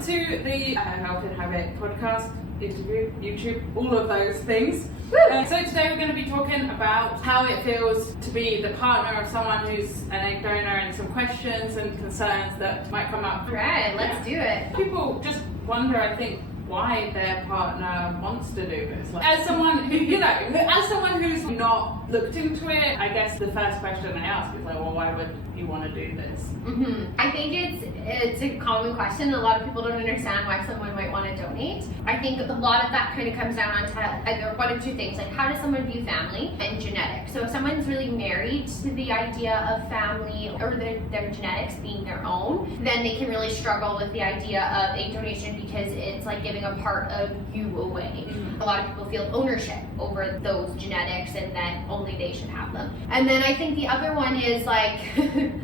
welcome to the How Can Have It podcast, interview, YouTube, all of those things. So today we're going to be talking about how it feels to be the partner of someone who's an egg donor and some questions and concerns that might come up. Right, let's do it. People just wonder, I think, why their partner wants to do this. Like, as someone who, as someone who's not looked into it, I guess the first question I ask is like, well, why would you want to do this? I think it's a common question. A lot of people don't understand why someone might want to donate. I think a lot of that kind of comes down to either one of two things, like how does someone view family and genetics. So if someone's really married to the idea of family or their genetics being their own, then they can really struggle with the idea of egg donation because it's like giving a part of you away. A lot of people feel ownership over those genetics and that only they should have them. And then I think the other one is like,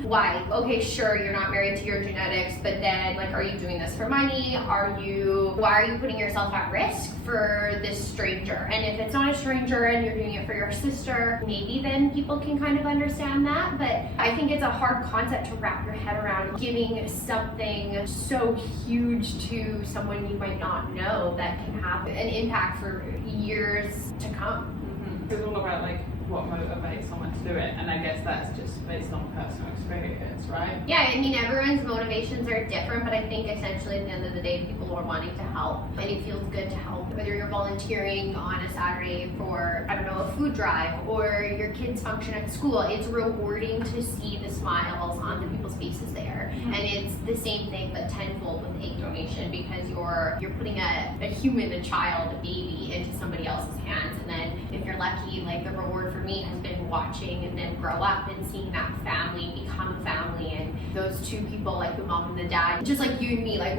why? Okay, sure, you're not married to your genetics, but then like, are you doing this for money? Why are you putting yourself at risk for this stranger? And if it's not a stranger and you're doing it for your sister, maybe then people can kind of understand that. But I think it's a hard concept to wrap your head around, giving something so huge to someone you might not know that can have an impact for years to come. It's all about like what motivates someone to do it, and I guess that's just based on personal experience, right? Yeah, I mean, everyone's motivations are different, but I think essentially at the end of the day, people are wanting to help, and it feels good to help. Whether you're volunteering on a Saturday for, I don't know, a food drive, or your kids function at school, it's rewarding to see the smiles on the people's faces there. And it's the same thing, but tenfold with egg donation, because you're putting a human, a child, a baby into somebody else's hands, and then if you're lucky, like the reward for me has been watching and then grow up and seeing that family become a family, and those two people, like the mom and the dad, just like you and me, like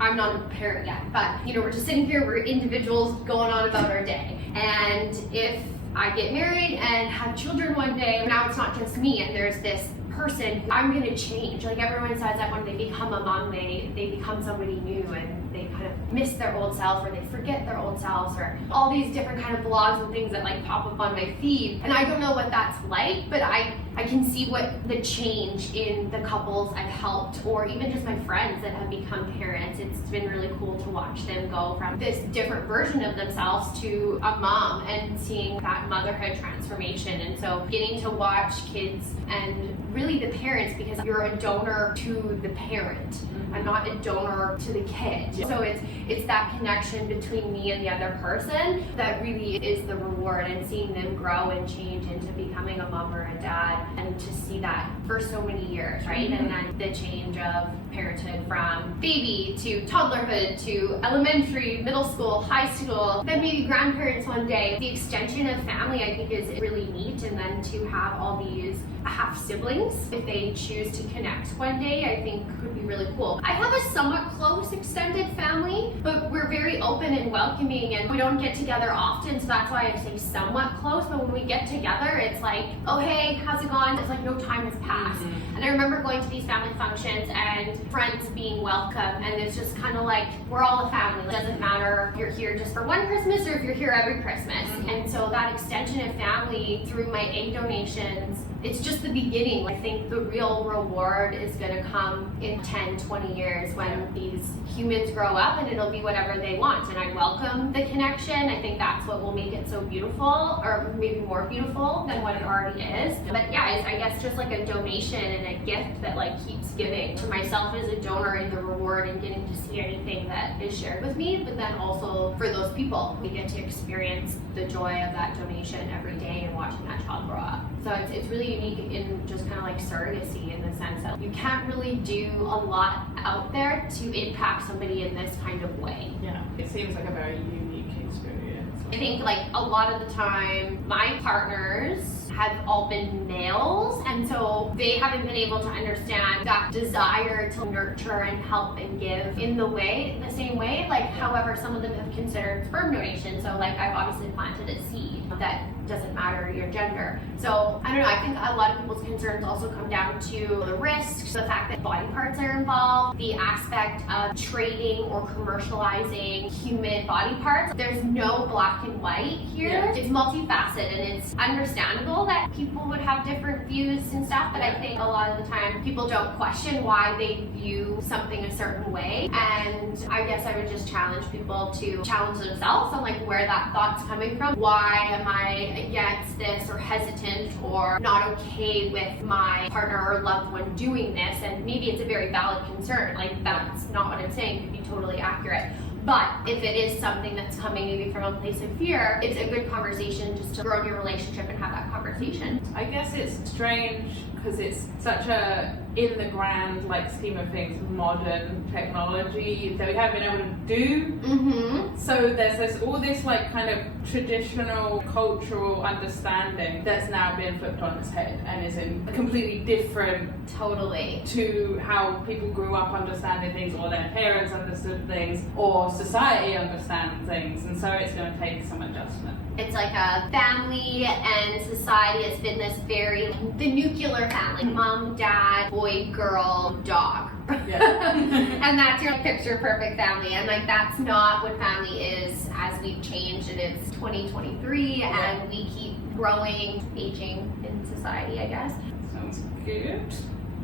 I'm not a parent yet, but we're just sitting here, we're individuals going on about our day. And if I get married and have children one day, now it's not just me, and there's this person who I'm gonna change. Like everyone says that when they become a mom, they become somebody new, and they kind of miss their old self, or they forget their old selves, or all these different kind of blogs and things that like pop up on my feed. And I don't know what that's like, but I can see what the change in the couples I've helped, or even just my friends that have become parents. It's been really cool to watch them go from this different version of themselves to a mom, and seeing that motherhood transformation. And so getting to watch kids and really the parents, because you're a donor to the parent and not a donor to the kid. So it's that connection between me and the other person that really is the reward, and seeing them grow and change into becoming a mom or a dad, and to see that for so many years, right? And then the change of parenthood from baby to toddlerhood to elementary, middle school, high school, then maybe grandparents one day. The extension of family, I think, is really neat. And then to have all these half siblings, if they choose to connect one day, I think could be really cool. I have a somewhat close extended family, but we're very open and welcoming, and we don't get together often, so that's why I say somewhat close. But when we get together, it's like, oh hey, how's it going? It's like no time has passed. And I remember going to these family functions and friends being welcome, and it's just kind of like, we're all a family. It doesn't matter if you're here just for one Christmas or if you're here every Christmas. And so that extension of family through my egg donations, it's just the beginning. I think the real reward is going to come in 10, 20 years when these humans grow up, and it'll be whatever they want. And I welcome the connection. I think that's what will make it so beautiful, or maybe more beautiful than what it already is. But yeah, it's, I guess, just like a donation and a gift that like keeps giving to myself as a donor, and the reward and getting to see anything that is shared with me. But then also for those people, we get to experience the joy of that donation every day and watching that child grow up. So it's really unique in just kind of like surrogacy, in the sense that you can't really do a lot out there to impact somebody in this kind of way. Yeah, it seems like a very unique experience. I think like a lot of the time, my partners have all been males, and so they haven't been able to understand that desire to nurture and help and give in the same way. Like, however, some of them have considered sperm donation. So like, I've obviously planted a seed that doesn't matter your gender. So I don't know, I think a lot of people's concerns also come down to the risks, the fact that body parts are involved, the aspect of trading or commercializing human body parts. There's no black and white here. Yeah. It's multifaceted, and it's understandable, natural that people would have different views and stuff, but I think a lot of the time people don't question why they view something a certain way. And I guess I would just challenge people to challenge themselves on like where that thought's coming from. Why am I against this or hesitant or not okay with my partner or loved one doing this? And maybe it's a very valid concern. Like, that's not what I'm saying, could be totally accurate. But if it is something that's coming maybe from a place of fear, it's a good conversation just to grow in your relationship and have that conversation. I guess it's strange because it's such a, in the grand like scheme of things, modern technology that we haven't been able to do. Mm-hmm. So there's all this like kind of traditional cultural understanding that's now been flipped on its head and is in completely different Totally. to how people grew up understanding things, or their parents understood things, or society understands things, and so it's going to take some adjustment. It's like a family and society has been this very, the nuclear family, mom, dad, boy, girl, dog. Yeah. And that's your picture perfect family, and like that's not what family is as we've changed, and it's 2023 and we keep growing, aging in society, I guess. Sounds good.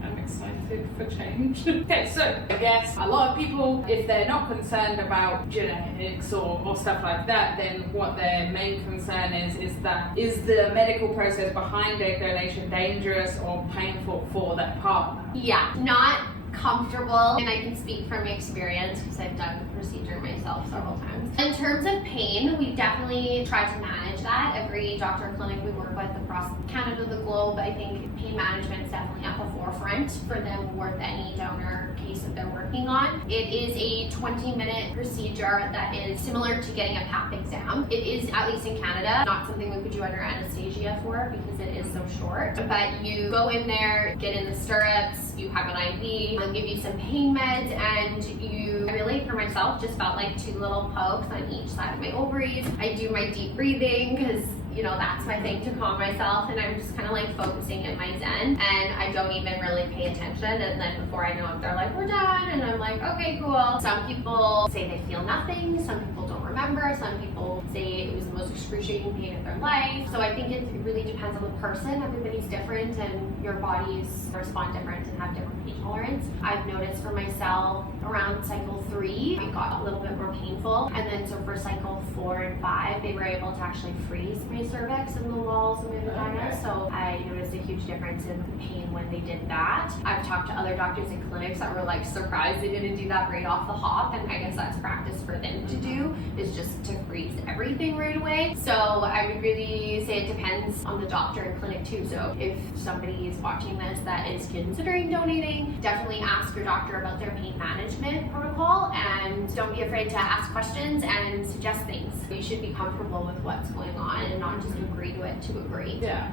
I'm excited for change. Okay, so I guess a lot of people, if they're not concerned about genetics or stuff like that, then what their main concern is that is the medical process behind egg donation dangerous or painful for their partner? Yeah, not comfortable, and I can speak from experience because I've done the procedure myself several times. In terms of pain, we definitely try to manage that. Every doctor or clinic we work with across Canada, the globe, I think pain management is definitely at the forefront for them with any donor case that they're working on. It is a 20-minute procedure that is similar to getting a PAP exam. It is, at least in Canada, not something we put you under anesthesia for because it is so short. But you go in there, get in the stirrups, you have an IV, they'll give you some pain meds, and I relate for myself, just felt like 2 little pokes on each side of my ovaries. I do my deep breathing because that's my thing to calm myself, and I'm just kind of like focusing in my zen, and I don't even really pay attention, and then before I know it, they're like, we're done, and I'm like, okay, cool. Some people say they feel nothing, some people don't remember, some people say it was the most excruciating pain of their life. So I think it really depends on the person. Everybody's different, and your bodies respond different and have different pain tolerance. I've noticed for myself around cycle 3, it got a little bit more painful, and then so for cycle 4 and 5, they were able to actually freeze my cervix and the walls of my vagina. Okay. So I noticed a huge difference in pain when they did that. I've talked to other doctors in clinics that were like surprised they didn't do that right off the hop, and I guess that's practice for them to do, is just to freeze everything right away. So I would really say it depends on the doctor and clinic too. So if somebody is watching this that is considering donating, definitely ask your doctor about their pain management protocol, and don't be afraid to ask questions and suggest things. You should be comfortable with what's going on and not just agree to it to agree. Yeah.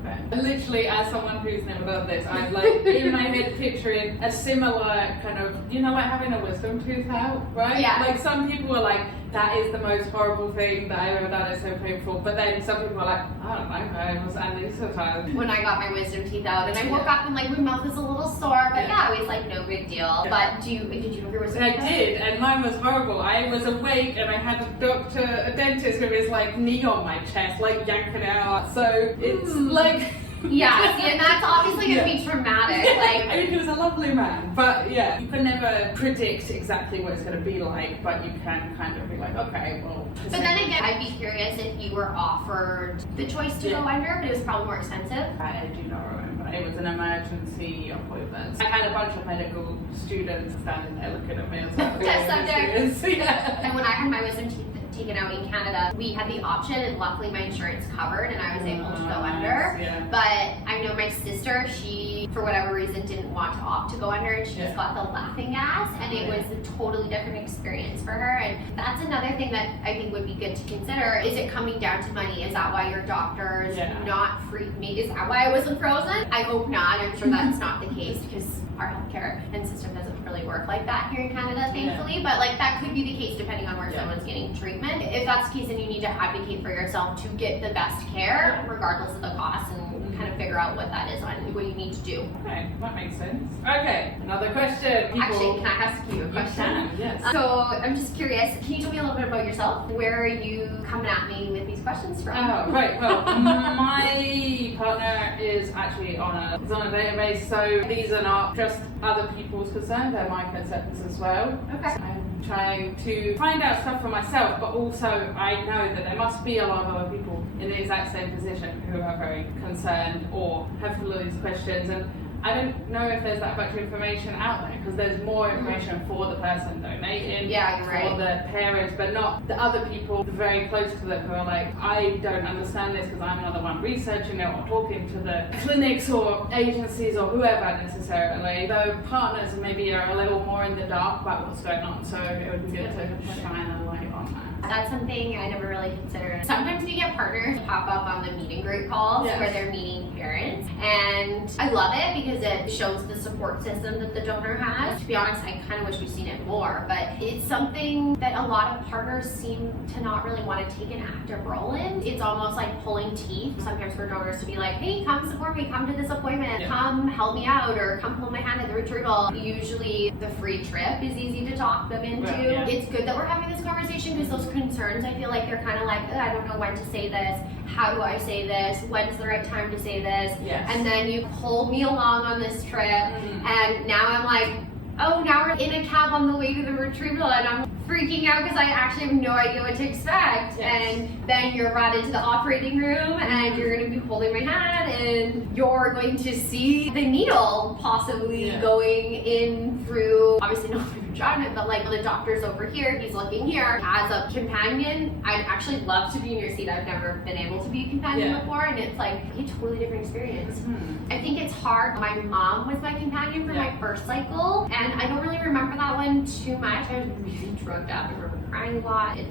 Okay. And literally, as someone who's never done this, I'm like in my head picturing a similar kind of, like having a wisdom tooth out, right? Yeah. Like some people are like, that is the most horrible thing that I've ever done, it's so painful. But then some people are like, I don't know, I was anesthetised. When I got my wisdom teeth out and I woke up and like my mouth is a little sore, but yeah, it was like no big deal. Yeah. But did you have your wisdom I teeth out? did, and mine was horrible. I was awake and I had a dentist with his like knee on my chest, like yanking it out. So it's like... Yeah, see, and that's obviously going to be traumatic. Like, I mean, he was a lovely man, but yeah, you can never predict exactly what it's going to be like, but you can kind of be like, okay, well. but then again, I'd be curious if you were offered the choice to go under, but it was probably more expensive. I do not remember. It was an emergency appointment. I had a bunch of medical students standing there looking at me as well. Test subject. Yeah. And when I had my wisdom teeth taken out in Canada, we had the option, and luckily my insurance covered, and I was able to go under. Yeah. But I know my sister, she, for whatever reason, didn't want to opt to go under, and she just got the laughing gas, and it was a totally different experience for her. And that's another thing that I think would be good to consider. Is it coming down to money? Is that why your doctors not freak me? Is that why I wasn't frozen? I hope not. I'm sure that's not the case, because our healthcare and system doesn't really work like that here in Canada, thankfully. But like that could be the case depending on where someone's getting treatment. If that's the case, then you need to advocate for yourself to get the best care, regardless of the cost, and kind kind of figure out what that is on what you need to do. Okay, that makes sense. Okay, another question. Actually, can I ask you a question? You can, yes. So I'm just curious, can you tell me a little bit about yourself? Where are you coming at me with these questions from? Oh, right. Well, my partner is actually on a database, so these are not just other people's concerns, they're my concerns as well. Okay. I'm trying to find out stuff for myself, but also I know that there must be a lot of other people in the exact same position who are very concerned or have all of these questions, and I don't know if there's that much information out there, because there's more information for the person donating, Yeah, you're right. for the parents, but not the other people very close to them who are like, I don't understand this because I'm not the one researching it or talking to the clinics or agencies or whoever necessarily. The partners maybe are a little more in the dark about what's going on, so it would be good to shine a light on that. That's something I never really considered. Sometimes we get partners pop up on the meet and greet calls Yes. where they're meeting parents, and I love it because it shows the support system that the donor has. To be honest, I kind of wish we'd seen it more, but it's something that a lot of partners seem to not really want to take an active role in. It's almost like pulling teeth sometimes for donors to be like, hey, come support me, come to this appointment, Yeah. come help me out, or come hold my hand at the retrieval. Usually the free trip is easy to talk them into. Well, yeah. It's good that we're having this conversation because those concerns, I feel like they're kind of like, I don't know when to say this, how do I say this, when's the right time to say this, Yes. and then you pulled me along on this trip, and now I'm like, oh, now we're in a cab on the way to the retrieval, and I'm freaking out because I actually have no idea what to expect. Yes. And then you're brought into the operating room, and you're going to be holding my hand, and you're going to see the needle possibly Yeah. going in through, obviously not through the vagina, but like the doctor's over here, he's looking here. As a companion, I'd actually love to be in your seat. I've never been able to be a companion Yeah. before, and it's like a totally different experience. Mhm. I think it's hard. My mom was my companion for Yeah. my first cycle, and I don't really remember that one too much. I was really drugged up. I remember crying a lot. It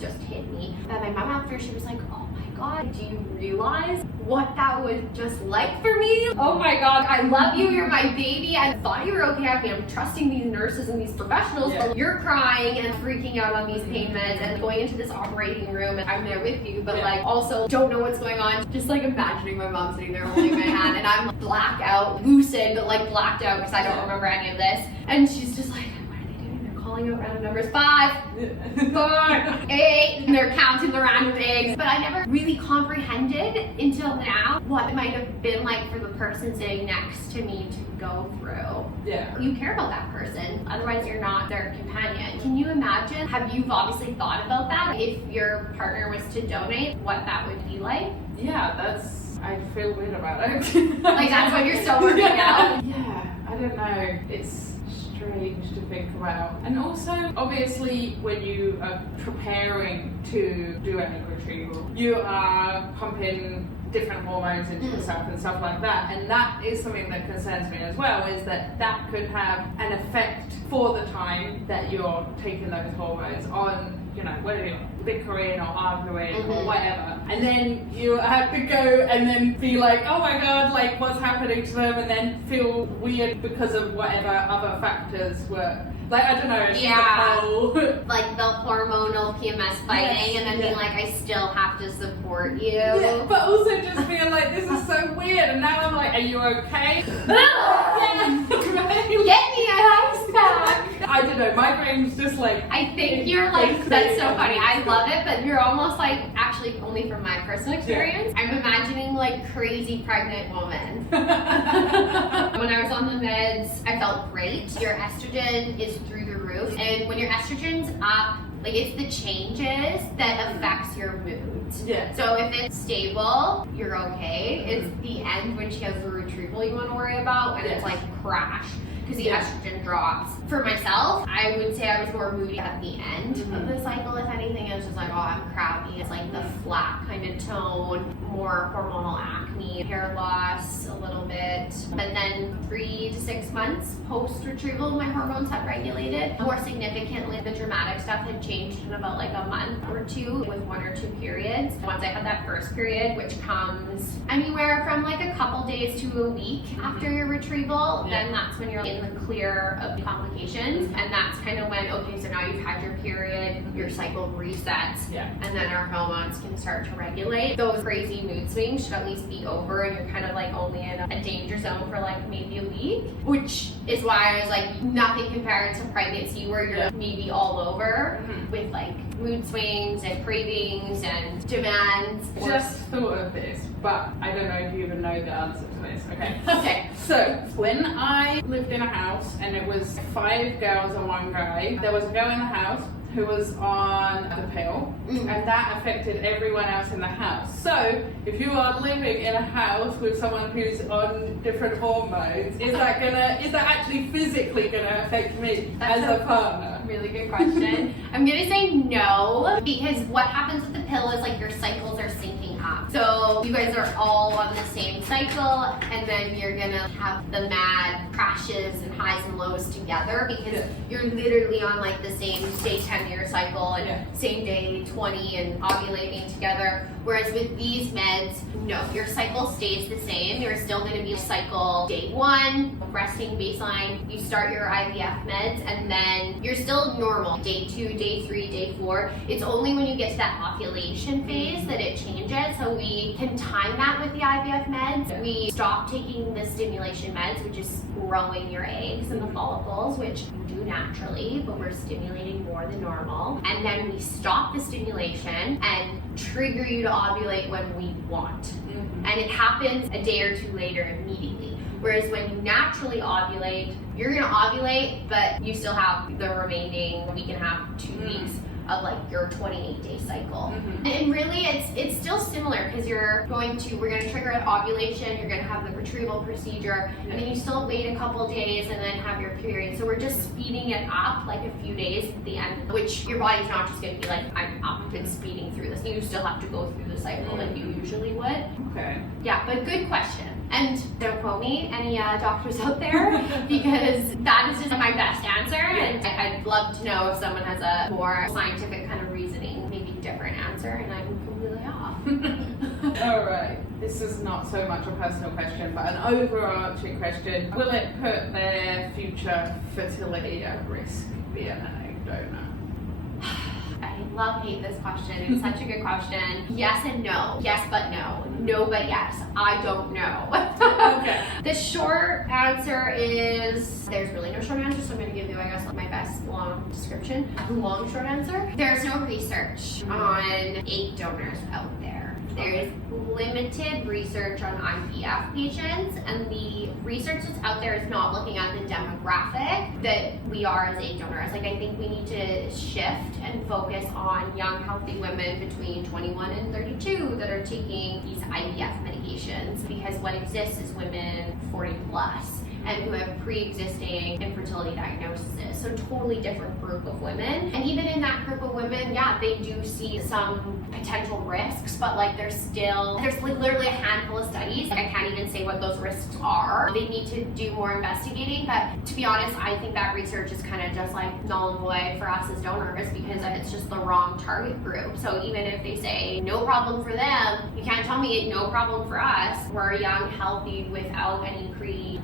just hit me. And my mom after, she was like, oh my God, do you realize what that was just like for me? Oh my God, I love you. You're my baby. I thought you were okay. I mean, I'm trusting these nurses and these professionals, Yeah. but you're crying and freaking out on these pain meds and going into this operating room, and I'm there with you, but Yeah. like also don't know what's going on. Just like imagining my mom sitting there holding my hand, and I'm blackout, lucid, but like blacked out because I don't remember any of this. And she's just like, what are they doing? They're calling out random numbers. 5, 4, 8, and they're counting the random eggs. But I never really comprehended until now what it might have been like for the person sitting next to me to go through. Yeah. You care about that person, otherwise you're not their companion. Can you imagine, have you obviously thought about that? If your partner was to donate, what that would be like? Yeah, I feel weird about it. Like that's what you're still working out? Yeah, I don't know. It's strange to think about. And also, obviously, when you are preparing to do an egg retrieval, you are pumping different hormones into yourself and stuff like that. And that is something that concerns me as well, is that could have an effect for the time that you're taking those hormones on, whether you're bickering or arguing or whatever. And then you have to go and then be like, oh my God, like what's happening to them? And then feel weird because of whatever other factors were. Like, I don't know. It's just a whole... Like the hormonal PMS fighting, Yes, and then being like, I still have to support you. Yeah, but also just being like, this is so weird. And now I'm like, are you okay? Get me a house pack! I don't know, my brain's just like... I think you're like, It's that's so crazy. funny. I love it, but you're almost like, actually only from my personal experience, I'm imagining like crazy pregnant woman. When I was on the meds, I felt great. Your estrogen is through the roof, and when your estrogen's up, like it's the changes that affects your mood. Yeah. So if it's stable, you're okay. It's the end when she has the retrieval you want to worry about, and it's like crash because the estrogen drops. For myself, I would say I was more moody at the end of the cycle. If anything, it was just like, oh, I'm crappy. It's like the flat kind of tone, more hormonal acne, hair loss a little bit. But then 3 to 6 months post retrieval, my hormones had regulated. More significantly, the dramatic stuff had changed in about like a month or two with 1 or 2 periods. Once I had that first period, which comes anywhere from like a couple days to a week after your retrieval, then that's when you're in the clear of complications. And that's kind of when, okay, so now you've had your period, your cycle resets, Yeah. and then our hormones can start to regulate. Those crazy mood swings should at least be over and you're kind of like only in a danger zone for like maybe a week, which is why I was like, nothing compared to pregnancy where you're maybe all over with like mood swings and cravings and demands. Just thought of this, but I don't know if you even know the answer to this. Okay. Okay. So when I lived in a house and it was 5 girls and 1 guy, there was a girl in the house who was on the pill, and that affected everyone else in the house. So if you are living in a house with someone who's on different hormones, is that actually physically gonna affect me as a partner? Really good question. I'm gonna say no, because what happens with the pill is like your cycles are syncing up. So you guys are all on the same cycle, and then you're gonna have the mad crashes and highs and lows together because you're literally on like the same day 10 year cycle and same day 20 and ovulating together. Whereas with these meds, no, your cycle stays the same. You're still going to be cycle day 1, resting baseline. You start your IVF meds and then you're still normal. Day 2, day 3, day 4. It's only when you get to that ovulation phase that it changes. So we can time that with the IVF meds. We stop taking the stimulation meds, which is growing your eggs and the follicles, which you do naturally, but we're stimulating more than normal. And then we stop the stimulation and trigger you to ovulate when we want. And it happens a day or 2 later immediately. Whereas when you naturally ovulate, you're gonna ovulate, but you still have the remaining week and a half, 2 weeks of like your 28-day cycle. And really it's still similar because we're gonna trigger an ovulation, you're gonna have the retrieval procedure, and then you still wait a couple days and then have your period. So we're just speeding it up like a few days at the end, which your body's not just gonna be like, I'm up and speeding through this. You still have to go through the cycle like you usually would. Okay. Yeah, but good question. And don't quote me, any doctors out there, because that is just my best answer. And I'd love to know if someone has a more scientific kind of reasoning, maybe different answer, and I'm completely off. All right. This is not so much a personal question, but an overarching question. Will it put their future fertility at risk being an egg donor? I hate this question. It's such a good question. Yes and no. Yes but no. No but yes. I don't know. Okay. The short answer is there's really no short answer, so I'm going to give you, I guess, my best long description. Long short answer. There's no research on egg donors out there. There's limited research on IVF patients, and the research that's out there is not looking at the demographic that we are as egg donors. Like, I think we need to shift and focus on young, healthy women between 21 and 32 that are taking these IVF medications, because what exists is women 40 plus and who have pre-existing infertility diagnoses. So totally different group of women. And even in that group of women, yeah, they do see some potential risks, but like there's like literally a handful of studies. Like, I can't even say what those risks are. They need to do more investigating, but to be honest, I think that research is kind of just like null and void for us as donors because it's just the wrong target group. So even if they say no problem for them, you can't tell me no problem for us. We're young, healthy, without any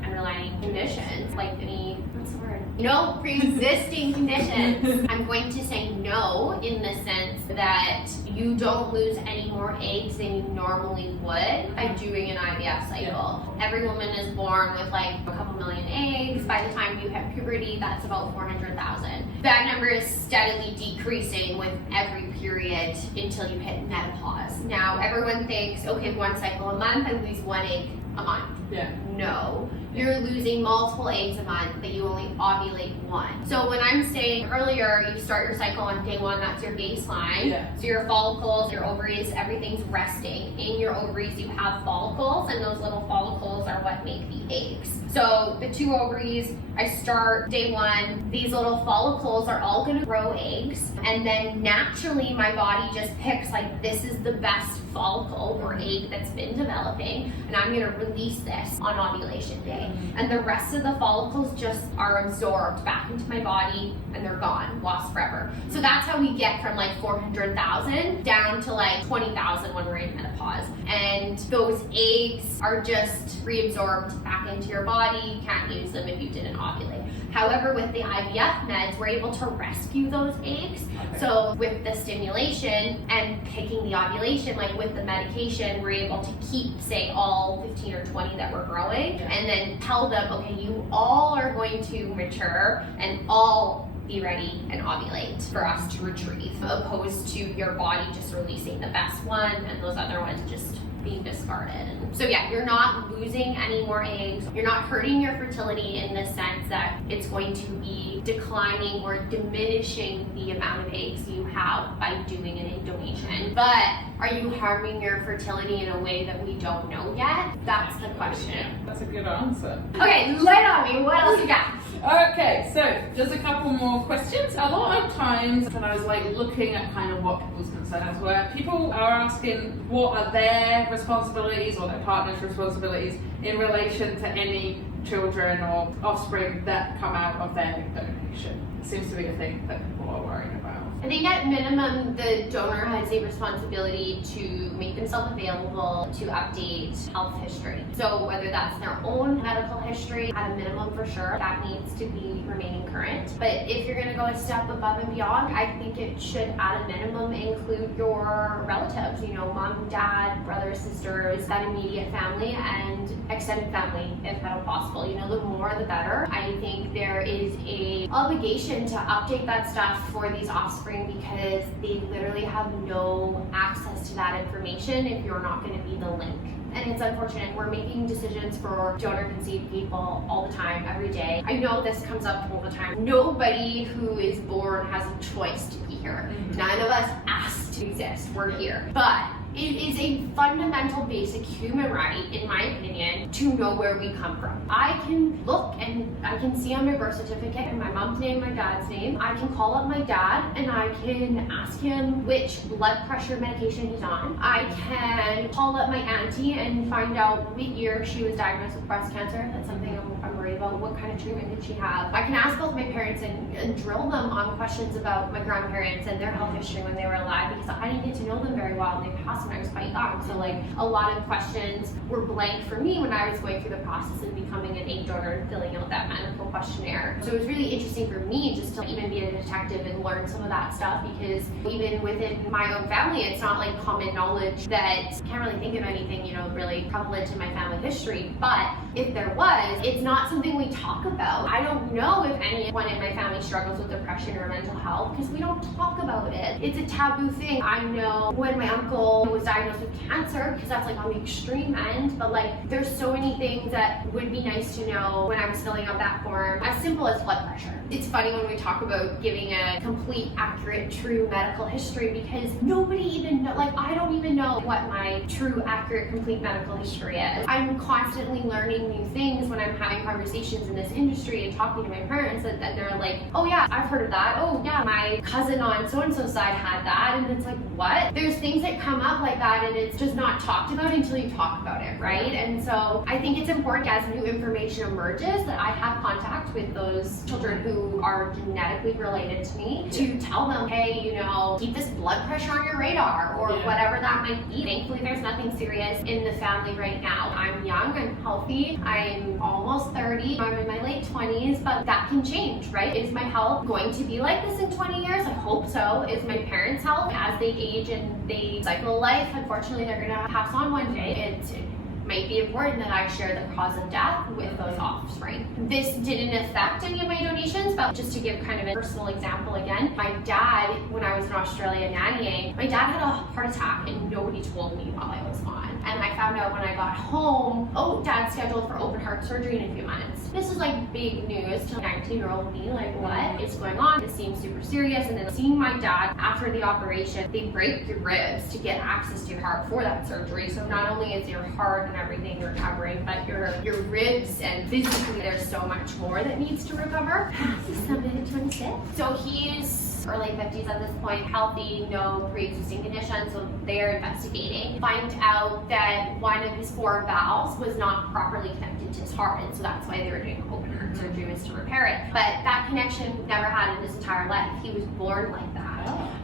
underlying conditions, like any, what's the word? No pre-existing conditions. I'm going to say no in the sense that you don't lose any more eggs than you normally would by doing an IVF cycle. Every woman is born with like a couple million eggs. By the time you hit puberty, that's about 400,000. That number is steadily decreasing with every period until you hit menopause. Now, everyone thinks, okay, 1 cycle a month, I lose 1 egg a month. Yeah. No, you're losing multiple eggs a month, but you only ovulate 1. So when I'm saying earlier, you start your cycle on day 1, that's your baseline. Yeah. So your follicles, your ovaries, everything's resting. In your ovaries, you have follicles, and those little follicles are what make the eggs. So the 2 ovaries, I start day 1. These little follicles are all gonna grow eggs, and then naturally my body just picks like, this is the best follicle or egg that's been developing, and I'm gonna release this on ovulation. ovulation day. And the rest of the follicles just are absorbed back into my body and they're gone, lost forever. So that's how we get from like 400,000 down to like 20,000 when we're in menopause. And those eggs are just reabsorbed back into your body. You can't use them if you didn't ovulate. However, with the IVF meds, we're able to rescue those eggs. Okay. So with the stimulation and picking the ovulation, like with the medication, we're able to keep, say, all 15 or 20 that we're growing, and then tell them, okay, you all are going to mature and all be ready and ovulate for us to retrieve, opposed to your body just releasing the best one and those other ones just being discarded. So yeah, you're not losing any more eggs. You're not hurting your fertility in the sense that it's going to be declining or diminishing the amount of eggs you have by doing an egg donation. But are you harming your fertility in a way that we don't know yet? That's the question. That's a good answer. Okay, lay it on me. What else you got? Okay, so just a couple more questions. A lot of times when I was like looking at kind of what people's concerns were, people are asking what are their responsibilities or their partner's responsibilities in relation to any children or offspring that come out of their egg donation. It seems to be a thing that people are worried about. I think at minimum, the donor has a responsibility to make themselves available to update health history. So whether that's their own medical history, at a minimum for sure, that needs to be remaining current. But if you're gonna go a step above and beyond, I think it should at a minimum include your relatives, you know, mom, dad, brothers, sisters, that immediate family, and extended family if at all possible. You know, the more the better. I think there is a obligation to update that stuff for these offspring because they literally have no access to that information if you're not going to be the link. And it's unfortunate. We're making decisions for donor conceived people all the time, every day. I know this comes up all the time. Nobody who is born has a choice to be here. None of us asked to exist. We're here. But it is a fundamental basic human right, in my opinion, to know where we come from. I can look and I can see on my birth certificate and my mom's name, my dad's name. I can call up my dad and I can ask him which blood pressure medication he's on. I can call up my auntie and find out what year she was diagnosed with breast cancer. That's something I'm worried about. What kind of treatment did she have? I can ask both my parents and drill them on questions about my grandparents and their health history when they were alive, because I didn't get to know them very well. They passed when I was quite young. So like a lot of questions were blank for me when I was going through the process of becoming an egg donor and filling out that medical questionnaire. So it was really interesting for me just to even be a detective and learn some of that stuff, because even within my own family, it's not like common knowledge that I can't really think of anything, you know, really prevalent in my family history. But if there was, it's not something we talk about. I don't know if anyone in my family struggles with depression or mental health because we don't talk about it. It's a taboo thing. I know when my uncle was diagnosed with cancer, because that's like on the extreme end, but like there's so many things that would be nice to know when I was filling out that form, as simple as blood pressure. It's funny when we talk about giving a complete, accurate, true medical history, because nobody even know, like I don't even know what my true, accurate, complete medical history is. I'm constantly learning new things when I'm having conversations in this industry and talking to my parents, and they're like, oh yeah, I've heard of that. Oh yeah, my cousin on so-and-so side had that. And it's like, what? There's things that come up like that and it's just not talked about until you talk about it, right? And so I think it's important as new information emerges that I have contact with those children who are genetically related to me to tell them, hey, you know, keep this blood pressure on your radar or whatever that might be. Thankfully, there's nothing serious in the family right now. I'm young, I'm healthy, I'm almost 30, I'm in my late 20s, but that can change, right? Is my health going to be like this in 20 years? I hope so. Is my parents' health, as they age and they cycle life, unfortunately they're gonna pass on one day. It might be important that I share the cause of death with those offspring. This didn't affect any of my donations, but just to give kind of a personal example again, my dad, when I was in Australia nannying, my dad had a heart attack and nobody told me while I was gone. And I found out when I got home, oh, dad's scheduled for open heart surgery in a few months. This is like big news to 19-year-old me, like what is going on? It seems super serious. And then seeing my dad after the operation, they break your ribs to get access to your heart for that surgery. So not only is your heart and everything recovering, but your ribs and physically there's so much more that needs to recover. He's 26. So he's early 50s at this point, healthy, no pre-existing conditions, so they're investigating. Find out that one of his 4 valves was not properly connected to his heart, and so that's why they were doing open heart surgery, was to repair it. But that connection never had in his entire life. He was born like that.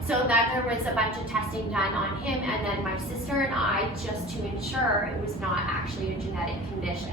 So then there was a bunch of testing done on him, and then my sister and I, just to ensure it was not actually a genetic condition,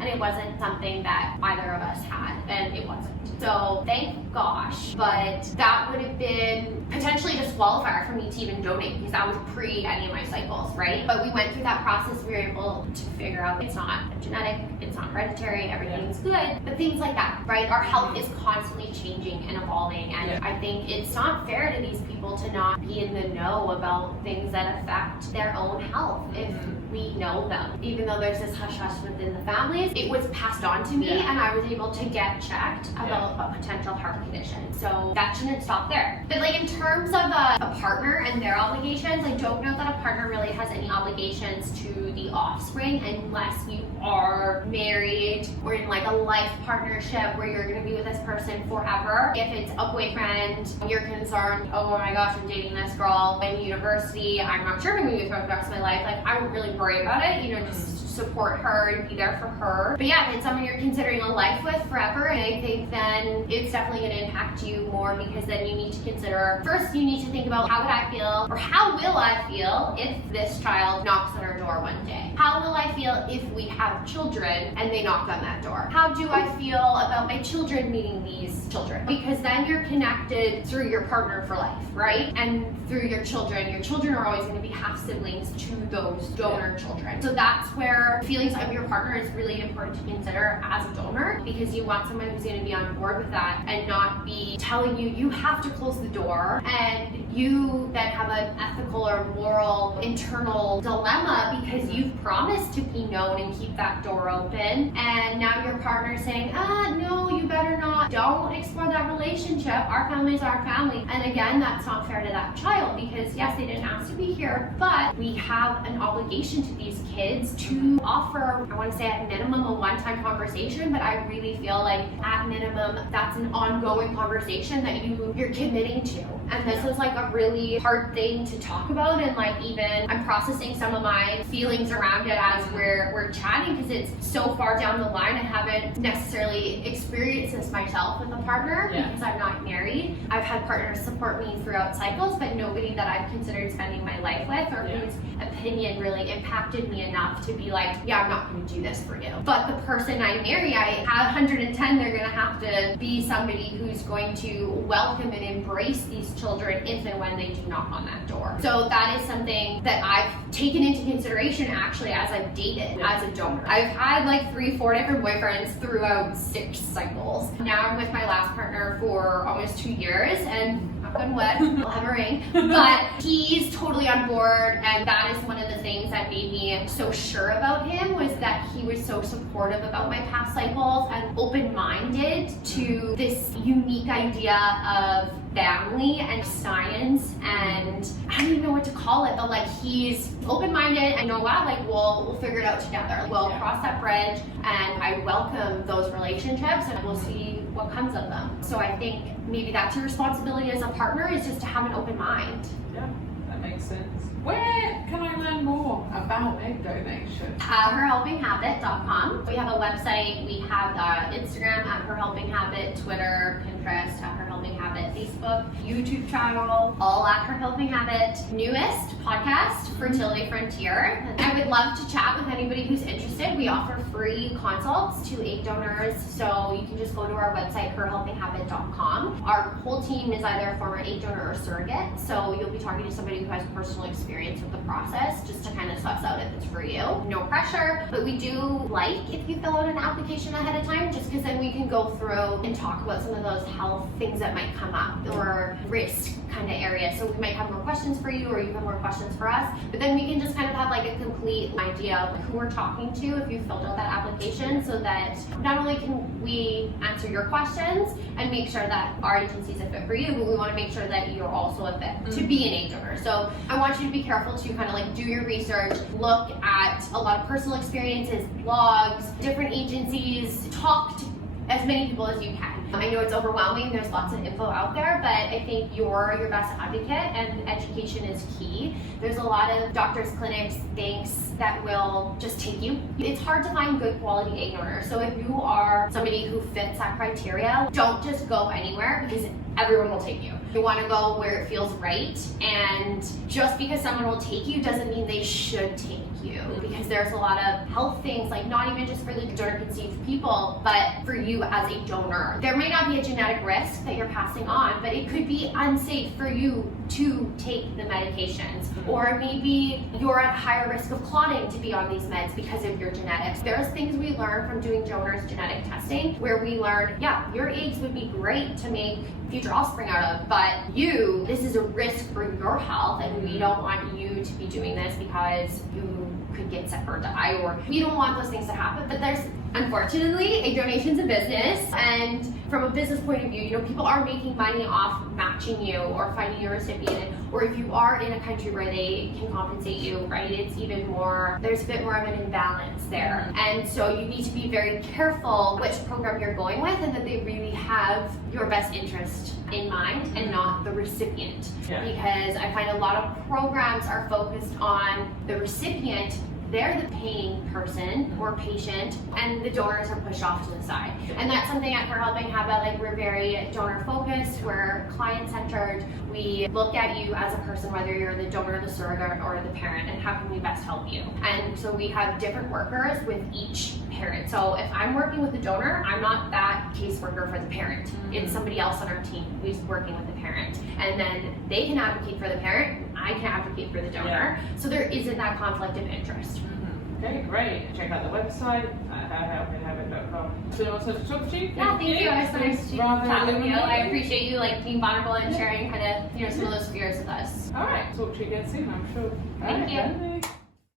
and it wasn't something that either of us had, and it wasn't. So thank gosh, but that would have been potentially disqualifier for me to even donate, because that was pre any of my cycles, right? But we went through that process. We were able to figure out it's not genetic, it's not hereditary, everything's good, but things like that, right? Our health is constantly changing and evolving, and I think it's not fair to these people to not be in the know about things that affect their own health if we know them. Even though there's this hush-hush within the families, it was passed on to me, and I was able to get checked about a potential heart condition. So that shouldn't stop there. But like in terms of a partner and their obligations, I don't know that a partner really has any obligations to the offspring unless you are married or in like a life partnership where you're going to be with this person forever. If it's a boyfriend, you're concerned, oh my gosh, I'm dating this girl in university, I'm not sure if I'm going to be with her for the rest of my life. Like, I wouldn't really worry about it, you know, just support her and be there for her. But yeah, if it's someone you're considering a life with forever, and I think then it's definitely going to impact you more, because then you need to consider, first you need to think about, how would I feel, or how will I feel if this child knocks on our door one day? How will I feel if we have children and they knock on that door? How do I feel about my children meeting these children? Because then you're connected through your partner for life, right? And through your children. Your children are always going to be half siblings to those donor children. So that's where feelings of your partner is really important to consider as a donor, because you want someone who's going to be on board with that and not be telling you, you have to close the door, and you then have an ethical or moral internal dilemma because you've promised to be known and keep that door open, and now your partner's saying, no, you better not, don't explore that relationship, our family is our family. And again, that's not fair to that child, because yes, they didn't ask to be here, but we have an obligation to these kids to offer, I want to say at minimum, a one-time conversation, but I really feel like at minimum that's an ongoing conversation that you're committing to. And this is like a really hard thing to talk about, and like even I'm processing some of my feelings around it as we're chatting, because it's so far down the line. I haven't necessarily experienced this myself with a partner because I'm not married. I've had partners support me throughout cycles, but nobody that I've considered spending my life with or whose opinion really impacted me enough to be like, yeah, I'm not going to do this for you. But the person I marry, I have 110, they're going to have to be somebody who's going to welcome and embrace these children if and when they do knock on that door. So that is something that I've taken into consideration actually as I've dated as a donor. I've had like 3-4 different boyfriends throughout 6 cycles. Now I'm with my last partner for almost 2 years, and knock on wood, I'll have a ring, but he's totally on board, and that is one of the things that made me so sure about him, was that he was so supportive about my past cycles and open-minded to this unique idea of family and science, and I don't even know what to call it, but like he's open-minded and you know what, like we'll figure it out together. We'll cross that bridge, and I welcome those relationships, and we'll see what comes of them. So I think maybe that's your responsibility as a partner, is just to have an open mind. Yeah, that makes sense. Where can I learn more about egg donation? herhelpinghabit.com. We have a website, we have Instagram at Her Helping Habit, Twitter, Pinterest at Her Helping Habit, Facebook, YouTube channel, all at Her Helping Habit. Newest podcast, Fertility Frontier. I would love to chat with anybody who's interested. We offer free consults to egg donors, so you can just go to our website, herhelpinghabit.com. Our whole team is either a former egg donor or surrogate, so you'll be talking to somebody who has personal experience with the process, just to kind of suss out if it's for you. No pressure, but we do like if you fill out an application ahead of time, just because then we can go through and talk about some of those health things that might come up, or risk kind of areas. So we might have more questions for you, or you have more questions for us, but then we can just kind of have like a complete idea of who we're talking to if you filled out that application, so that not only can we answer your questions and make sure that our agency is a fit for you, but we want to make sure that you're also a fit to be an egg donor. So I want you to be careful to kind of like do your research, look at a lot of personal experiences, blogs, different agencies, talk to as many people as you can. I know it's overwhelming, there's lots of info out there, but I think you're your best advocate and education is key. There's a lot of doctors, clinics, banks that will just take you. It's hard to find good quality egg donors. So if you are somebody who fits that criteria, don't just go anywhere because everyone will take you. You want to go where it feels right, and just because someone will take you doesn't mean they should take you, because there's a lot of health things, like not even just for the donor conceived people, but for you as a donor. There may not be a genetic risk that you're passing on, but it could be unsafe for you to take the medications, or maybe you're at higher risk of clotting to be on these meds because of your genetics. There's things we learn from doing donors genetic testing where we learn, yeah, your eggs would be great to make future offspring out of, but this is a risk for your health, and we don't want you to be doing this because you could get sick or die, or we don't want those things to happen. But there's, unfortunately, egg donation's a business, and from a business point of view, people are making money off matching you or finding you a recipient, or if you are in a country where they can compensate you, right, it's even more, there's a bit more of an imbalance there. And so you need to be very careful which program you're going with, and that they really have your best interest in mind and not the recipient. Yeah. Because I find a lot of programs are focused on the recipient. They're the paying person or patient, and the donors are pushed off to the side. And that's something at For Helping Habit, like, we're very donor focused, we're client centered. We look at you as a person, whether you're the donor, the surrogate, or the parent, and how can we best help you. And so we have different workers with each parent. So if I'm working with the donor, I'm not that caseworker for the parent. It's somebody else on our team who's working with the parent. And then they can advocate for the parent, I can advocate for the donor. So there isn't that conflict of interest. Okay, great. Check out the website at howhelpinghabit.com. So also to talk to you. Yeah, thank you. It was nice to chat with you. I appreciate you being vulnerable and sharing kind of some of those fears with us. All right, talk to you again soon, I'm sure. Thank you. Bye.